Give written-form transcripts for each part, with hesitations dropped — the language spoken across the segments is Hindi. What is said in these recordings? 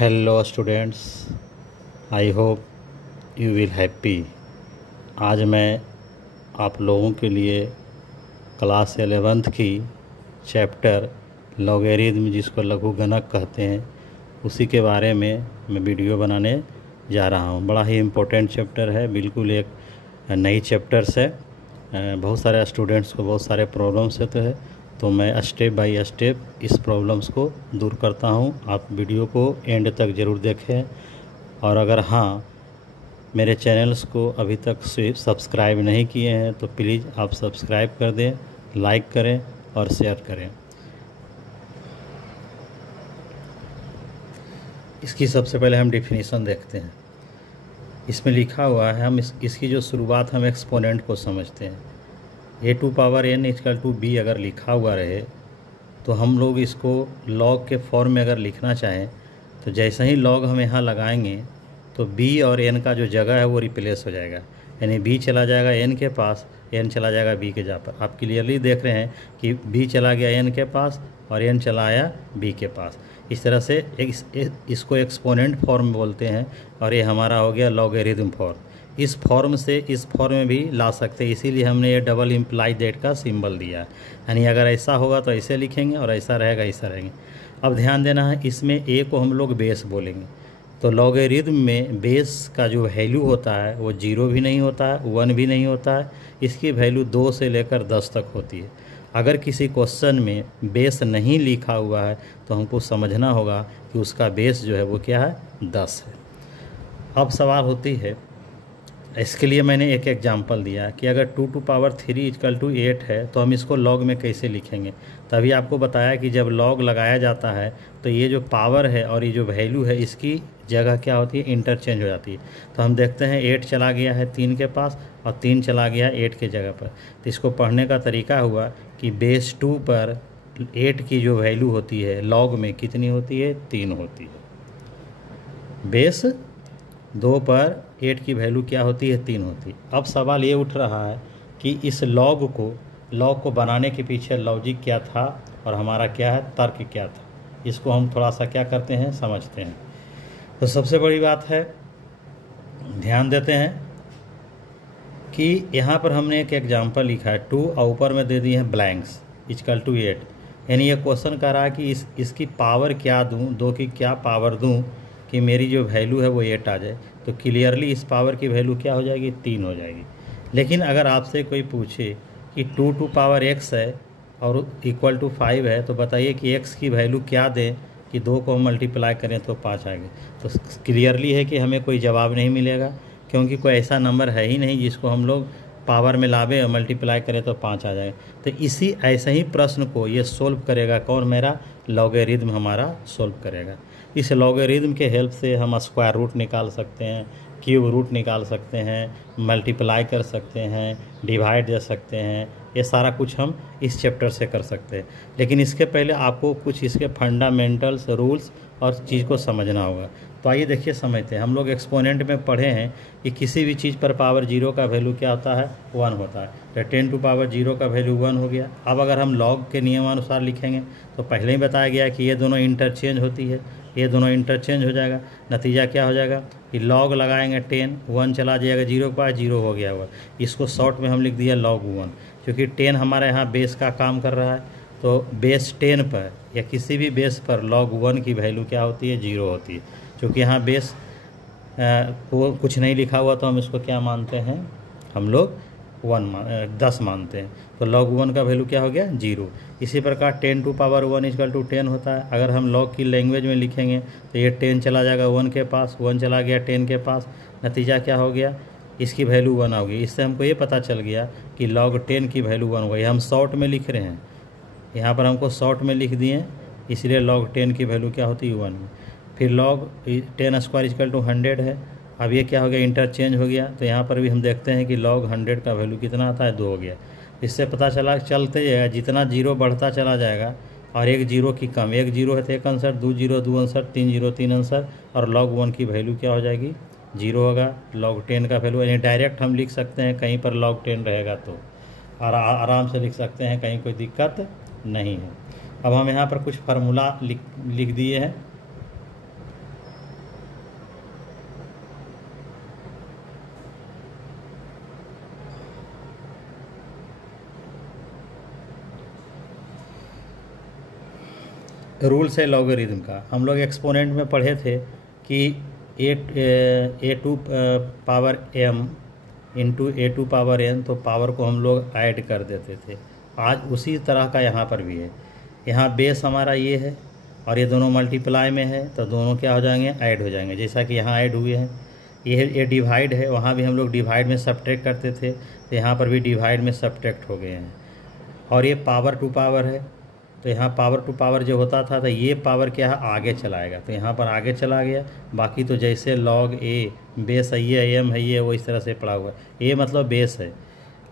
Hello students, I hope you will happy. आज मैं आप लोगों के लिए क्लास 11th की चैप्टर लॉगरिथम, जिसको लघु गणक कहते हैं, उसी के बारे में मैं वीडियो बनाने जा रहा हूँ। बड़ा ही इम्पोर्टेंट चैप्टर है, बिल्कुल एक नई चैप्टर्स है। बहुत सारे स्टूडेंट्स को बहुत सारे प्रॉब्लम्स होते हैं, तो मैं स्टेप बाय स्टेप इस प्रॉब्लम्स को दूर करता हूं। आप वीडियो को एंड तक ज़रूर देखें, और अगर हाँ मेरे चैनल्स को अभी तक सब्सक्राइब नहीं किए हैं तो प्लीज़ आप सब्सक्राइब कर दें, लाइक करें और शेयर करें। इसकी सबसे पहले हम डेफिनेशन देखते हैं। इसमें लिखा हुआ है, हम इसकी जो शुरुआत हम एक्सपोनेंट को समझते हैं। a⁴n = b अगर लिखा हुआ रहे तो हम लोग इसको लॉग के फॉर्म में अगर लिखना चाहें तो जैसे ही लॉग हम यहाँ लगाएंगे तो b और n का जो जगह है वो रिप्लेस हो जाएगा, यानी b चला जाएगा n के पास, n चला जाएगा b के जगह पर। आप क्लियरली देख रहे हैं कि b चला गया n के पास और n चला आया b के पास। इस तरह से इसको एक्सपोनेंट फॉर्म बोलते हैं, और ये हमारा हो गया लॉगरिथम फॉर्म। इस फॉर्म से इस फॉर्म में भी ला सकते हैं, इसीलिए हमने ये डबल इम्प्लाई दैट का सिंबल दिया है। यानी अगर ऐसा होगा तो ऐसे लिखेंगे और ऐसा रहेगा ऐसा रहेंगे। अब ध्यान देना है, इसमें a को हम लोग बेस बोलेंगे। तो लॉगरिथम में बेस का जो वैल्यू होता है वो 0 भी नहीं होता है, 1 भी नहीं होता है। इसकी वैल्यू 2 से लेकर 10 तक होती है। अगर किसी क्वेश्चन में बेस नहीं लिखा हुआ है तो हमको समझना होगा कि उसका बेस जो है वो क्या है, 10 है। अब सवाल होती है, इसके लिए मैंने एक एग्जांपल दिया कि अगर 2⁵ = 8 है तो हम इसको लॉग में कैसे लिखेंगे। तभी आपको बताया कि जब लॉग लगाया जाता है तो ये जो पावर है और ये जो वैल्यू है इसकी जगह क्या होती है, इंटरचेंज हो जाती है। तो हम देखते हैं 8 चला गया है 3 के पास और 3 चला गया 8 के जगह पर। तो इसको पढ़ने का तरीका हुआ कि बेस 2 पर 8 की जो वैल्यू होती है लॉग में कितनी होती है, 3 होती है। बेस 2 पर 8 की वैल्यू क्या होती है, 3 होती है। अब सवाल ये उठ रहा है कि इस लॉग को बनाने के पीछे लॉजिक क्या था और हमारा क्या है, तर्क क्या था। इसको हम थोड़ा सा क्या करते हैं, समझते हैं। तो सबसे बड़ी बात है, ध्यान देते हैं कि यहाँ पर हमने एक एग्जांपल लिखा है 2 और ऊपर में दे दिए हैं ब्लैंक्स = 8। यानी ये क्वेश्चन कर रहा है कि इसकी पावर क्या दूँ, 2 की क्या पावर दूँ कि मेरी जो वैल्यू है वो 8 आ जाए। तो क्लियरली इस पावर की वैल्यू क्या हो जाएगी, 3 हो जाएगी। लेकिन अगर आपसे कोई पूछे कि 2⁵x है और = 5 है, तो बताइए कि x की वैल्यू क्या दें कि 2 को हम मल्टीप्लाई करें तो 5 आएंगे। तो क्लियरली है कि हमें कोई जवाब नहीं मिलेगा, क्योंकि कोई ऐसा नंबर है ही नहीं जिसको हम लोग पावर में लावे और मल्टीप्लाई करें तो 5 आ जाए। तो इसी ऐसे ही प्रश्न को ये सोल्व करेगा कौन, मेरा लॉगरिथम हमारा सोल्व करेगा। इस लॉगरिथम के हेल्प से हम स्क्वायर रूट निकाल सकते हैं, क्यूब रूट निकाल सकते हैं, मल्टीप्लाई कर सकते हैं, डिवाइड दे सकते हैं। ये सारा कुछ हम इस चैप्टर से कर सकते हैं। लेकिन इसके पहले आपको कुछ इसके फंडामेंटल्स, रूल्स और चीज़ को समझना होगा। तो आइए देखिए, समझते हैं। हम लोग एक्सपोनेंट में पढ़े हैं कि किसी भी चीज़ पर पावर 0 का वैल्यू क्या होता है, 1 होता है। तो 10⁻0 का वैल्यू 1 हो गया। अब अगर हम लॉग के नियमानुसार लिखेंगे तो पहले ही बताया गया कि ये दोनों इंटरचेंज होती है, ये दोनों इंटरचेंज हो जाएगा। नतीजा क्या हो जाएगा कि लॉग लगाएंगे 10, 1 चला जाएगा 0 के पास, 0 हो गया हुआ। इसको शॉर्ट में हम लिख दिया log 1, क्योंकि 10 हमारे यहाँ बेस का काम कर रहा है। तो बेस 10 पर या किसी भी बेस पर log 1 की वैल्यू क्या होती है, 0 होती है। क्योंकि यहाँ बेस को कुछ नहीं लिखा हुआ तो हम इसको क्या मानते हैं, हम लोग 10 मानते हैं। तो log 1 का वैल्यू क्या हो गया, 0। इसी प्रकार 10⁻1 = 10 होता है। अगर हम log की लैंग्वेज में लिखेंगे तो ये 10 चला जाएगा 1 के पास, 1 चला गया 10 के पास। नतीजा क्या हो गया, इसकी वैल्यू 1 होगी। इससे हमको ये पता चल गया कि log 10 की वैल्यू 1 होगी। हम शॉर्ट में लिख रहे हैं, यहाँ पर हमको शॉर्ट में लिख दिए, इसलिए log 10 की वैल्यू क्या होती है, 1। फिर log 10² = 100 है। अब ये क्या हो गया, इंटरचेंज हो गया। तो यहाँ पर भी हम देखते हैं कि log 100 का वैल्यू कितना आता है, 2 हो गया। इससे पता चलते जाएगा जितना 0 बढ़ता चला जाएगा और एक 0 की कम, एक 0 है तो एक आंसर, 2 0 2 आंसर, 3 0 3 आंसर, और log 1 की वैल्यू क्या हो जाएगी, 0 होगा। log 10 का वैल्यू यानी डायरेक्ट हम लिख सकते हैं, कहीं पर log 10 रहेगा तो आराम से लिख सकते हैं, कहीं कोई दिक्कत नहीं है। अब हम यहाँ पर कुछ फार्मूला लिख दिए हैं। रूल्स है लॉगरिथम का। हम लोग एक्सपोनेंट में पढ़े थे कि a to power m into a to power n, तो पावर को हम लोग ऐड कर देते थे। आज उसी तरह का यहाँ पर भी है। यहाँ बेस हमारा ये है और ये दोनों मल्टीप्लाई में है, तो दोनों क्या हो जाएंगे, ऐड हो जाएंगे, जैसा कि यहाँ ऐड हुए हैं। ये डिवाइड है, वहाँ भी हम लोग डिवाइड में सब्ट्रैक्ट करते थे, तो यहाँ पर भी डिवाइड में सब्ट्रैक्ट हो गए हैं। और ये पावर टू पावर है, तो यहाँ पावर टू पावर जो होता था तो ये पावर क्या है, आगे चलाएगा, तो यहाँ पर आगे चला गया। बाकी तो जैसे log a बेस है, ये एम है, ये वो इस तरह से पड़ा हुआ है। ये मतलब बेस है।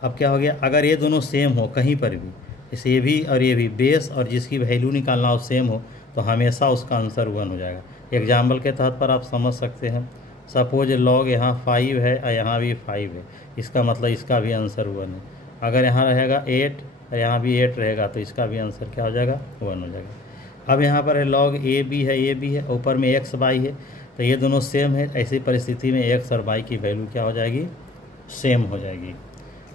अब क्या हो गया, अगर ये दोनों सेम हो कहीं पर भी, जैसे ये भी और ये भी बेस और जिसकी वैल्यू निकालना हो सेम हो, तो हमेशा उसका आंसर 1 हो जाएगा। एग्जाम्पल के तहत पर आप समझ सकते हैं। सपोज log यहाँ 5 है और यहाँ भी 5 है, इसका मतलब इसका भी आंसर 1 है। अगर यहाँ रहेगा 8 और यहाँ भी 8 रहेगा, तो इसका भी आंसर क्या हो जाएगा, 1 हो जाएगा। अब यहाँ पर है log a भी है, ये भी है, ऊपर में x y है, तो ये दोनों सेम है। ऐसी परिस्थिति में x और y की वैल्यू क्या हो जाएगी, सेम हो जाएगी।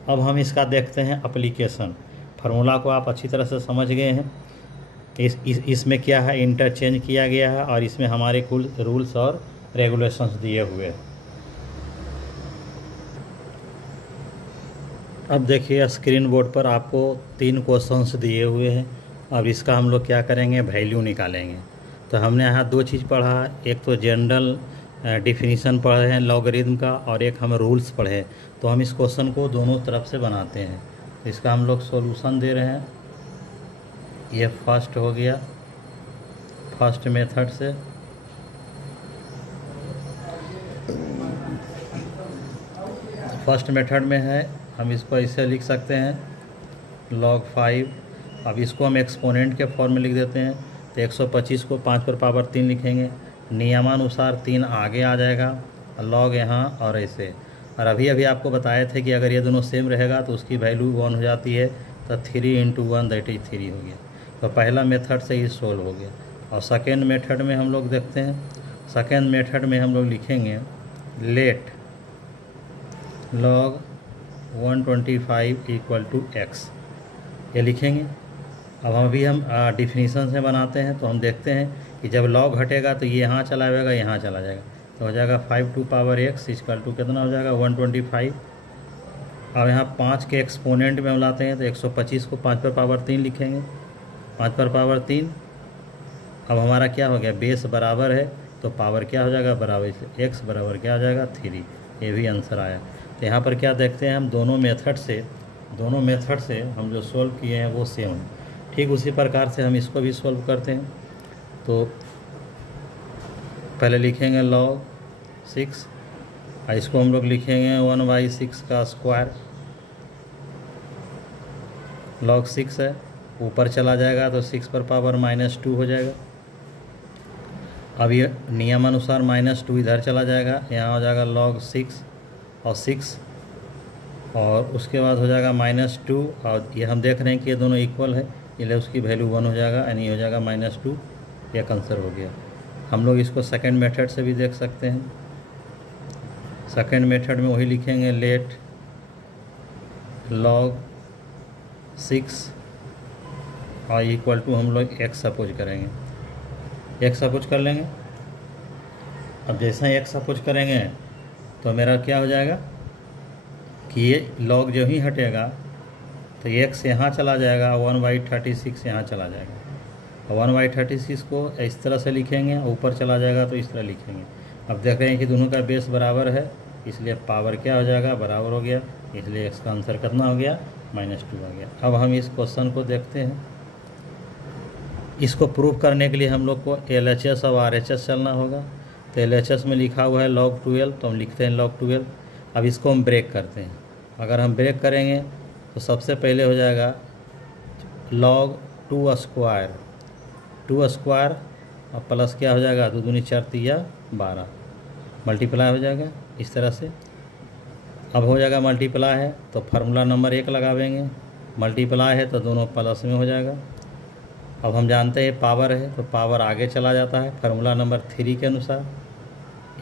अब हम इसका देखते हैं एप्लीकेशन। फार्मूला को आप अच्छी तरह से समझ गए हैं। इसमें क्या है, इंटरचेंज किया गया है और इसमें हमारे कुल रूल्स और रेगुलेशंस दिए हुए हैं। अब देखिए स्क्रीन बोर्ड पर आपको 3 क्वेश्चंस दिए हुए हैं। अब इसका हम लोग क्या करेंगे, वैल्यू निकालेंगे। तो हमने यहाँ 2 चीज़ पढ़ा, एक तो जनरल डिफिनीशन पढ़े हैं लॉगरिथम का, और एक हम रूल्स पढ़े। तो हम इस क्वेश्चन को दोनों तरफ से बनाते हैं। इसका हम लोग सॉल्यूशन दे रहे हैं। ये फर्स्ट हो गया, फर्स्ट मेथड से। फर्स्ट मेथड में है, हम इसको ऐसे लिख सकते हैं log 5। अब इसको हम एक्सपोनेंट के फॉर्म में लिख देते हैं, तो 125 को 5 पर पावर 3 लिखेंगे। नियमानुसार 3 आगे आ जाएगा, log यहाँ और ऐसे। और अभी अभी आपको बताए थे कि अगर ये दोनों सेम रहेगा तो उसकी वैल्यू 1 हो जाती है, तो 3 इंटू 1 दैट इज 3 हो गया। तो पहला मेथड से ही सोल्व हो गया। और सेकेंड मेथड में हम लोग देखते हैं। सेकेंड मेथड में हम लोग लिखेंगे let log 125 equal to x, ये लिखेंगे। अब अभी हम डिफिनीशन से बनाते हैं, तो हम देखते हैं कि जब log हटेगा तो ये यहाँ चला जाएगा, यहाँ चला जाएगा, तो हो जाएगा 5 to power x equal to कितना हो जाएगा, 125। अब यहाँ 5 के एक्सपोनेंट में हम लाते हैं, तो 125 को 5 पर पावर 3 लिखेंगे, 5 पर पावर 3। अब हमारा क्या हो गया, बेस बराबर है तो पावर क्या हो जाएगा, बराबर, इसलिए x बराबर क्या हो जाएगा, 3। ये भी आंसर आया। तो यहाँ पर क्या देखते हैं हम, दोनों मेथड से हम जो सोल्व किए हैं वो सेम है। ठीक उसी प्रकार से हम इसको भी सोल्व करते हैं। तो पहले लिखेंगे log 6 और इसको हम लोग लिखेंगे 1/6 का स्क्वायर। log 6 है, ऊपर चला जाएगा तो 6 पर पावर -2 हो जाएगा। अब ये नियमानुसार -2 इधर चला जाएगा, यहाँ हो जाएगा log 6 और 6, और उसके बाद हो जाएगा -2। और ये हम देख रहे हैं कि ये दोनों इक्वल है, इसलिए उसकी वैल्यू 1 हो जाएगा, यानी हो जाएगा -2। यह आंसर हो गया। हम लोग इसको सेकंड मेथड से भी देख सकते हैं। सेकंड मेथड में वही लिखेंगे लेट log 6 और इक्वल टू हम लोग x सपोज करेंगे, x सपोज कर लेंगे। अब जैसा ही x सपोज करेंगे तो मेरा क्या हो जाएगा कि ये log जो ही हटेगा तो x यहाँ चला जाएगा, 1/36 यहाँ चला जाएगा। 1/36 को इस तरह से लिखेंगे, ऊपर चला जाएगा तो इस तरह लिखेंगे। अब देख रहे हैं कि दोनों का बेस बराबर है, इसलिए पावर क्या हो जाएगा, बराबर हो गया, इसलिए x का आंसर कितना हो गया, -2 आ गया। अब हम इस क्वेश्चन को देखते हैं। इसको प्रूव करने के लिए हम लोग को LHS और RHS चलना होगा। तो LHS में लिखा हुआ है log 12, तो हम लिखते हैं log 12। अब इसको हम ब्रेक करते हैं। अगर हम ब्रेक करेंगे तो सबसे पहले हो जाएगा log 2 स्क्वायर और प्लस क्या हो जाएगा, 2 दूनी 4 तिया 12, मल्टीप्लाई हो जाएगा इस तरह से। अब हो जाएगा मल्टीप्लाई है तो फार्मूला नंबर 1 लगावेंगे, मल्टीप्लाई है तो दोनों प्लस में हो जाएगा। अब हम जानते हैं पावर है तो पावर आगे चला जाता है फार्मूला नंबर 3 के अनुसार,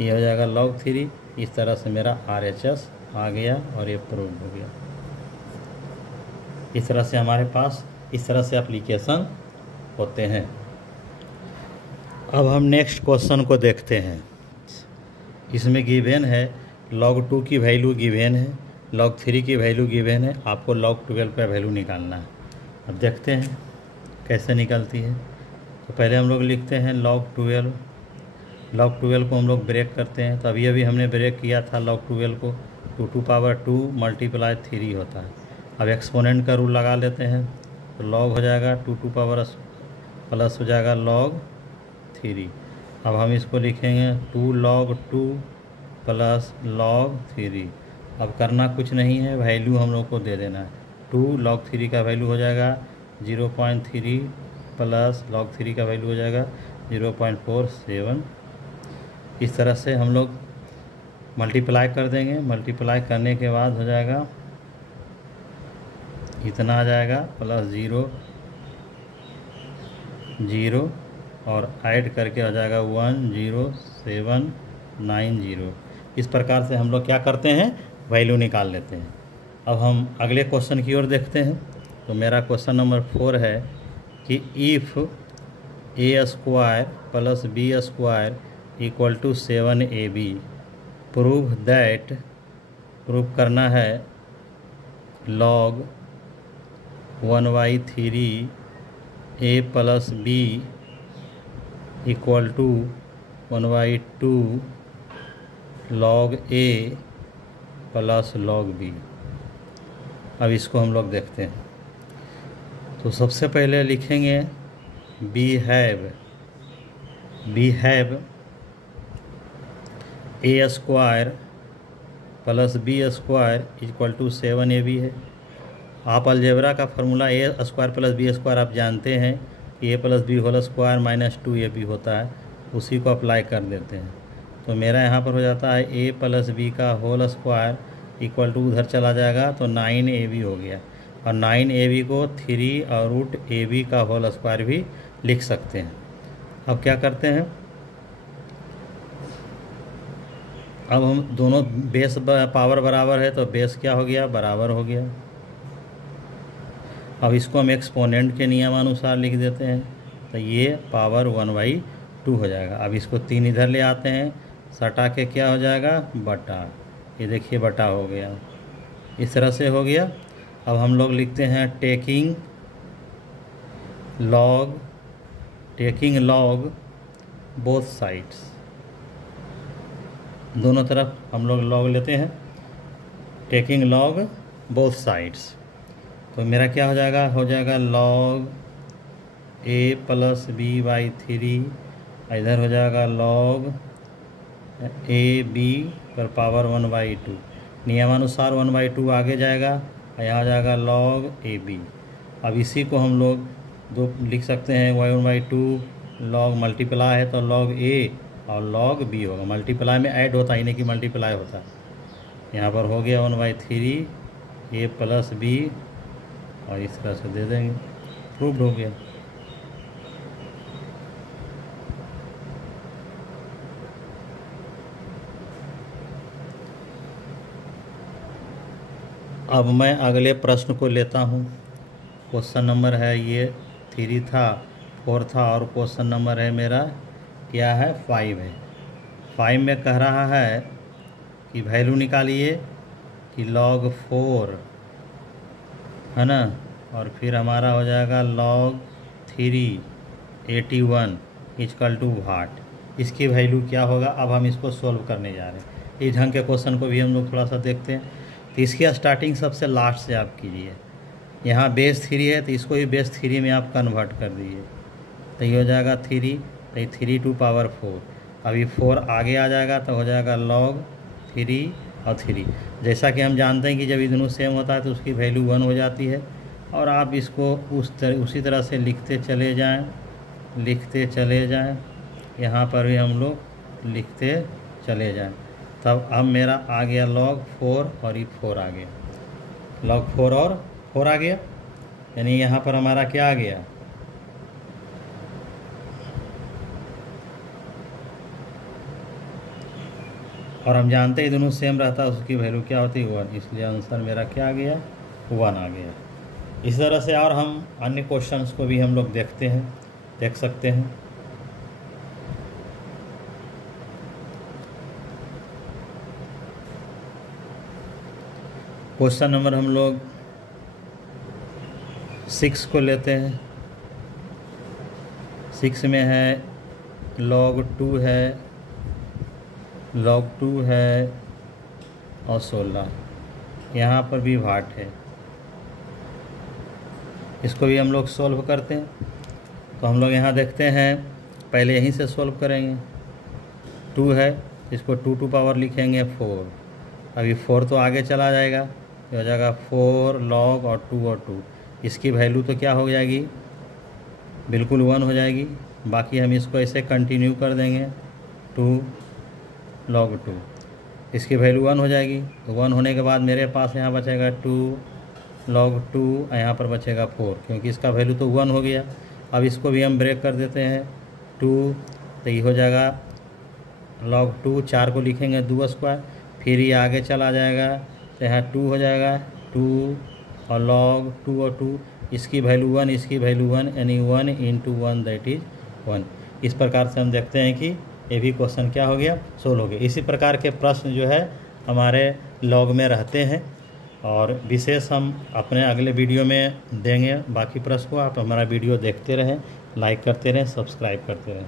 ये हो जाएगा log 3। इस तरह से मेरा RHS आ गया और ये प्रूव हो गया। इस तरह से हमारे पास इस तरह से एप्लीकेशन होते हैं। अब हम नेक्स्ट क्वेश्चन को देखते हैं। इसमें गिवन है log 2 की वैल्यू गिवन है, log 3 की वैल्यू गिवन है, आपको log 12 का वैल्यू निकालना है। अब देखते हैं कैसे निकलती है। तो पहले हम लोग लिखते हैं log 12 को हम लोग ब्रेक करते हैं। तो अभी अभी हमने ब्रेक किया था log 12 को, 2 पावर 2 मल्टीप्लाई 3 होता है। अब एक्सपोनेंट का रूल लगा लेते हैं। तो log हो जाएगा 2 पावर प्लस हो जाएगा log 3। अब हम इसको लिखेंगे 2 log 2 प्लस log 3। अब करना कुछ नहीं है, वैल्यू हम लोग को दे देना है। 2 log 3 का वैल्यू हो जाएगा 0.3 प्लस log 3 का वैल्यू हो जाएगा 0.47। इस तरह से हम लोग मल्टीप्लाई कर देंगे। मल्टीप्लाई करने के बाद हो जाएगा इतना आ जाएगा प्लस 0 0 और ऐड करके हो जाएगा 10790। इस प्रकार से हम लोग क्या करते हैं, वैल्यू निकाल लेते हैं। अब हम अगले क्वेश्चन की ओर देखते हैं। तो मेरा क्वेश्चन नंबर 4 है कि if a² plus b² equal to 7ab, prove करना है log 1/3 a plus b equal to 1/2 log a plus log b। अब इसको हम लोग देखते हैं। तो सबसे पहले लिखेंगे we have a² plus b² equal to 7ab है। आप अलजेब्रा का फार्मूला a² प्लस b² आप जानते हैं कि a plus b whole square minus 2ab होता है, उसी को अप्लाई कर देते हैं। तो मेरा यहाँ पर हो जाता है a प्लस बी का होल स्क्वायर इक्वल टू उधर चला जाएगा तो 9ab हो गया। और 9ab को 3 और रूट ab का होल स्क्वायर भी लिख सकते हैं। अब क्या करते हैं, अब हम दोनों बेस पावर बराबर है तो बेस क्या हो गया, बराबर हो गया। अब इसको हम एक्सपोनेंट के नियमानुसार लिख देते हैं। तो ये पावर 1/2 हो जाएगा। अब इसको 3 इधर ले आते हैं, सटा के क्या हो जाएगा, बटा। ये देखिए बटा हो गया, इस तरह से हो गया। अब हम लोग लिखते हैं टेकिंग लॉग बोथ साइड्स, दोनों तरफ हम लोग लॉग लेते हैं। टेकिंग लॉग बोथ साइड्स, तो मेरा क्या हो जाएगा log a प्लस b/3, इधर हो जाएगा log ab पर पावर 1/2। नियमानुसार 1/2 आगे जाएगा और यहाँ हो जाएगा log ab। अब इसी को हम लोग दो लिख सकते हैं, 1/2 log मल्टीप्लाई है तो log a और log b होगा। मल्टीप्लाई में ऐड होता है, नहीं कि मल्टीप्लाई होता है। यहाँ पर हो गया 1/3 a प्लस b और इस तरह से दे देंगे, प्रूव्ड हो गया। अब मैं अगले प्रश्न को लेता हूँ। क्वेश्चन नंबर है ये 3 था, 4 था और क्वेश्चन नंबर है मेरा क्या है, 5 है। 5 में कह रहा है कि वैल्यू निकालिए कि log 4 है ना, और फिर हमारा हो जाएगा log 3 81 इक्वल टू वाट। इसकी वैल्यू क्या होगा। अब हम इसको सोल्व करने जा रहे हैं। इस ढंग के क्वेश्चन को भी हम लोग थोड़ा सा देखते हैं। तो इसकी स्टार्टिंग सबसे लास्ट से आप कीजिए। यहाँ बेस 3 है तो इसको भी बेस 3 में आप कन्वर्ट कर दीजिए। तो ये हो जाएगा 3, तो ये 3 टू पावर 4। अभी 4 आगे आ जाएगा तो हो जाएगा log 3 और 3। जैसा कि हम जानते हैं कि जब ये दोनों सेम होता है तो उसकी वैल्यू 1 हो जाती है। और आप इसको उसी तरह से लिखते चले जाएं। यहाँ पर भी हम लोग लिखते चले जाएं। तब अब मेरा आ गया log 4 और ये 4 आ गया, log 4 और 4 आ गया। यानी यहाँ पर हमारा क्या आ गया, और हम जानते हैं दोनों सेम रहता है, उसकी वैल्यू क्या होती है 1। इसलिए आंसर मेरा क्या आ गया, 1 आ गया। इस तरह से और हम अन्य क्वेश्चंस को भी हम लोग देख सकते हैं। क्वेश्चन नंबर हम लोग 6 को लेते हैं। 6 में है log 2 है, log 2 है और 16, यहाँ पर भी भाट है। इसको भी हम लोग सॉल्व करते हैं। तो हम लोग यहाँ देखते हैं, पहले यहीं से सॉल्व करेंगे। 2 है, इसको 2 टू पावर लिखेंगे 4। अभी 4 तो आगे चला जाएगा, ये हो जाएगा 4 log और 2। इसकी वैल्यू तो क्या हो जाएगी, बिल्कुल 1 हो जाएगी। बाकी हम इसको ऐसे कंटिन्यू कर देंगे 2 log 2, इसकी वैल्यू 1 हो जाएगी। तो 1 होने के बाद मेरे पास यहाँ बचेगा 2 log 2, यहाँ पर बचेगा 4, क्योंकि इसका वैल्यू तो 1 हो गया। अब इसको भी हम ब्रेक कर देते हैं 2, तो ये हो जाएगा log 2, 4 को लिखेंगे 2 स्क्वायर, फिर ये आगे चला जाएगा तो यहाँ 2 हो जाएगा 2 और log 2 और 2, इसकी वैल्यू 1, इसकी वैल्यू 1, यानी 1 × 1 दैट इज़ 1। इस प्रकार से हम देखते हैं कि ये भी क्वेश्चन क्या हो गया, सोल्व हो गया। इसी प्रकार के प्रश्न जो है हमारे लॉग में रहते हैं और विशेष हम अपने अगले वीडियो में देंगे। बाकी प्रश्न को आप हमारा वीडियो देखते रहें, लाइक करते रहें, सब्सक्राइब करते रहें।